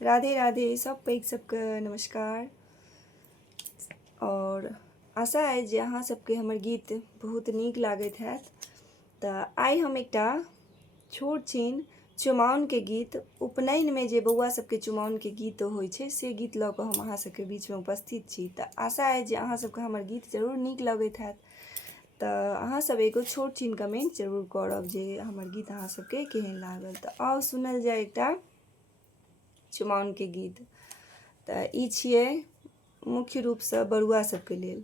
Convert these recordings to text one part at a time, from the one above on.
राधे राधे सब पैघ सबके नमस्कार। और आशा अइ जे अहाँ सबके हमर गीत बहुत नीक लागैत हैत। तऽ आइ हम एकटा छोट छिन चुमाओनके गीत, उपनयनमे जे बौआ सबके चुमाओनके गीत होइ छै से गीत लऽ कऽ हम अहाँ सबके बीचमे उपस्थित छी। तऽ आशा अइ जे अहाँ सबके हमर गीत जरूर नीक लगैत हैत। तऽ अहाँ सब एगो छोट छिन कमेंट जरूर करब जे हमर गीत अहाँ सबके केहन लागल। तऽ आउ सुनल जाए एकटा चुमाओनके गीत। तऽ ई छिए मुख्य रूपसँ बरुआ सबके लेल।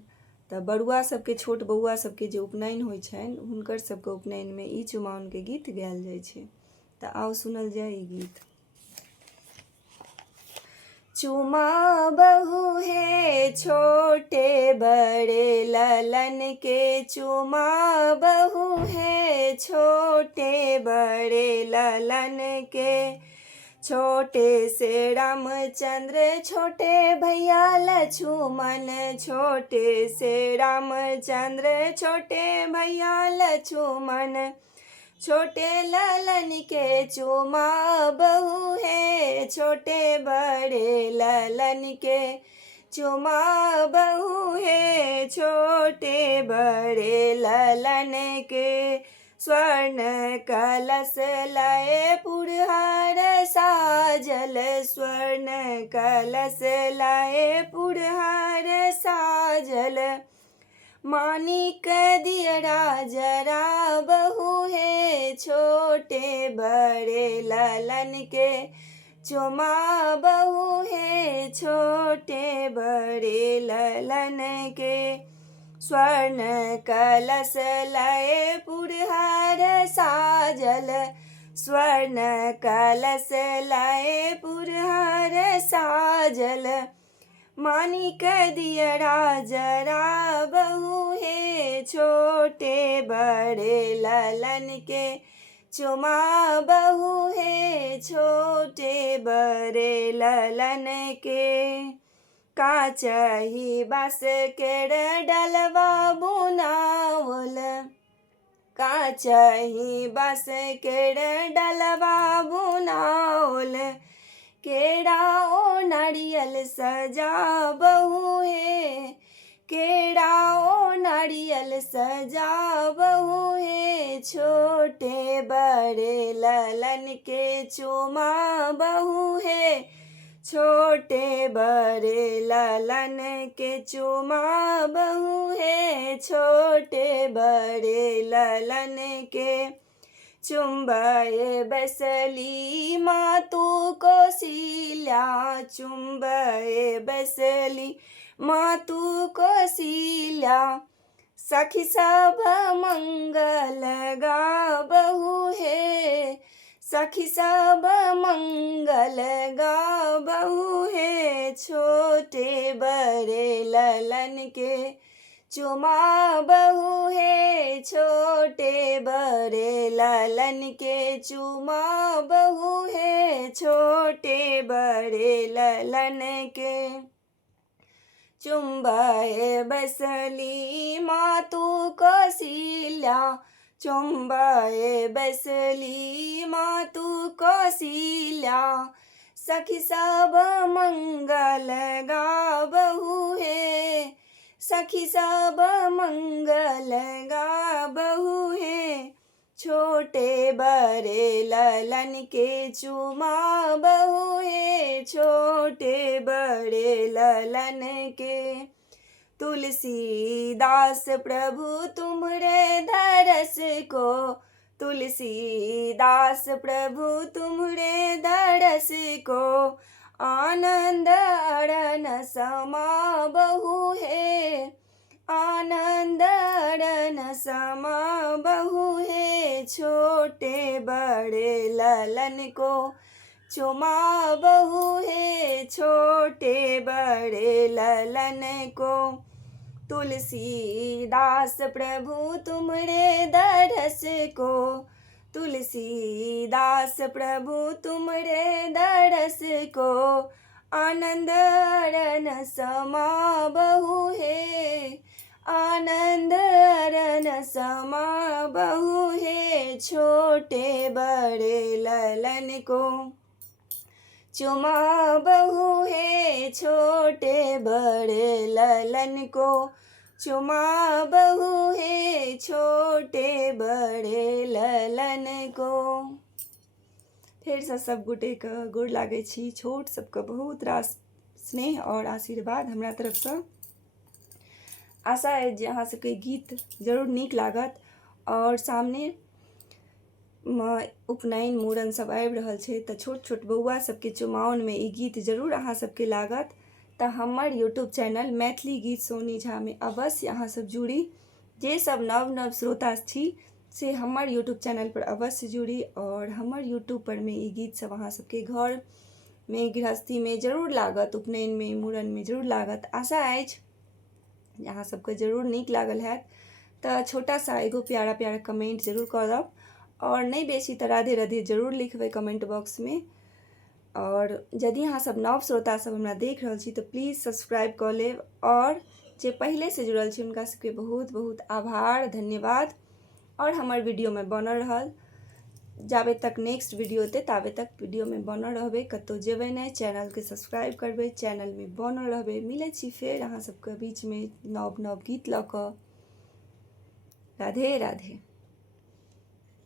तऽ बरुआ सबके छोट बौआ सबके जे उपनयन होइ छनि हुनकर सबके उपनयनमे ई चुमाओनके गीत गायल जाइ छै। तऽ आउ सुनल जाए ई गीत। चुमा बहू हे छोटे बड़े ललन के, चुमा बहू है छोटे बड़े ललन के। छोटे से रामचंद्र छोटे भैया लक्ष्मण, छोटे से रामचंद्र छोटे भैया लक्ष्मण। छोटे ललन के चुमा बहू है छोटे बड़े ललन के। चुमा बहू है छोटे बड़े ललन के। स्वर्ण कलश लय पुरहर साजल, स्वर्ण कलश लय पुरहर साजल। मानिक दियरा जरा बहू है छोटे बड़े ललन के। चुमा बहू है छोटे बड़े ललन के। स्वर्ण कलश लय पुरहर साजल, स्वर्ण कलश लय पुरहर साजल। मानिक दियरा जरा बहू है छोटे बड़े ललन के। चुमा बहू है छोटे बड़े ललन के। काचही बास केर डलवा बुनावल, काचही बास केर डलवा बुनावल। केरा ओ नारियल सजा बहू है, केरा ओ नारियल सजा बहू है छोटे बड़े ललन के। चुमा बहू है छोटे बड़े ललन के। चुमा बहू है छोटे बड़े ललन के। चुंबए बसली मातु कौशल्या, चुंबए बसली मातु कौशल्या। सखी सब मंगल गाबहु है, सखी सब मंगल गाबहु है छोटे बड़े ललन के। चुमा बहू है छोटे बड़े ललन के। चुमा बहू है छोटे बड़े ललन के। चुंबए बसली मातु कौशल्या, चुंबए बसली मातु कौशल्या। सखी सब मंगल गाबहु है, सखी सब मंगल गाबहु है छोटे बड़े ललन के। चुमा बहू है छोटे बड़े ललन के। तुलसीदास प्रभु तुमरे दरस को, तुलसीदास प्रभु तुमरे दरस को। आनंद अरण समा बहू है, आनंद अरण समा बहू है छोटे बड़े ललन को। चुमा बहू है छोटे बड़े ललन को। तुलसीदास प्रभु तुमरे दरस को, तुलसीदास प्रभु तुमरे दरस को। आनंद अरण समा बहू है, आनंद अरण समा बहू है छोटे बड़े ललन को। चुमा बहू है छोटे बड़े ललन को, चुमा बहू है छोटे बड़े ललन को। फिर से सब गोटे के गोर लागै छी। छोट सबके बहुत रास स्नेह और आशीर्वाद हमरा तरफसँ। आशा है जे अहाँ सबके गीत जरूर नीक लागत। और सामने उपनयन मूड़न सब आबि रहल छै तऽ छोट छोट बौआ सबके चुमाओनमे ई गीत जरूर अहाँ सबके लागत। तऽ हमर यूट्यूब चैनल मैथिली गीत सोनी झा में अवश्य अहाँ सब जुड़ी। जे सब नव नव श्रोता छी से हमर यूट्यूब चैनल पर अवश्य जुड़ी। और हमर यूट्यूब पर में ई गीत सब अहाँ सबके घर में गृहस्थी में जरूर लागत, उपनयन में मूड़न में जरूर लागत। आशा अछि जे अहाँ सबके जरूर नीक लागल हैत। तऽ छोटा सा एगो प्यारा प्यारा कमेंट जरूर करब। और नहीं बेसी तो राधे राधे जरूर लिखबै कमेंट बॉक्स में। और यदि अहाँ सब नव श्रोता सब हमरा देख रहल छी तो प्लीज़ सब्सक्राइब कर लेब। और जे पहले से जुड़ल छी हुनका सबके बहुत बहुत आभार, धन्यवाद। और हमर वीडियो में बनल रहल। जाबे तक नेक्स्ट वीडियो होते ताबे तक वीडियो में बनल रहबै, कतौ जेबै नहीं। चैनल के सब्सक्राइब करबै, चैनल में बनल रहबै। मिलै छी फेर अहाँ सबके बीच में नव नव गीत लऽ कऽ। राधे राधे।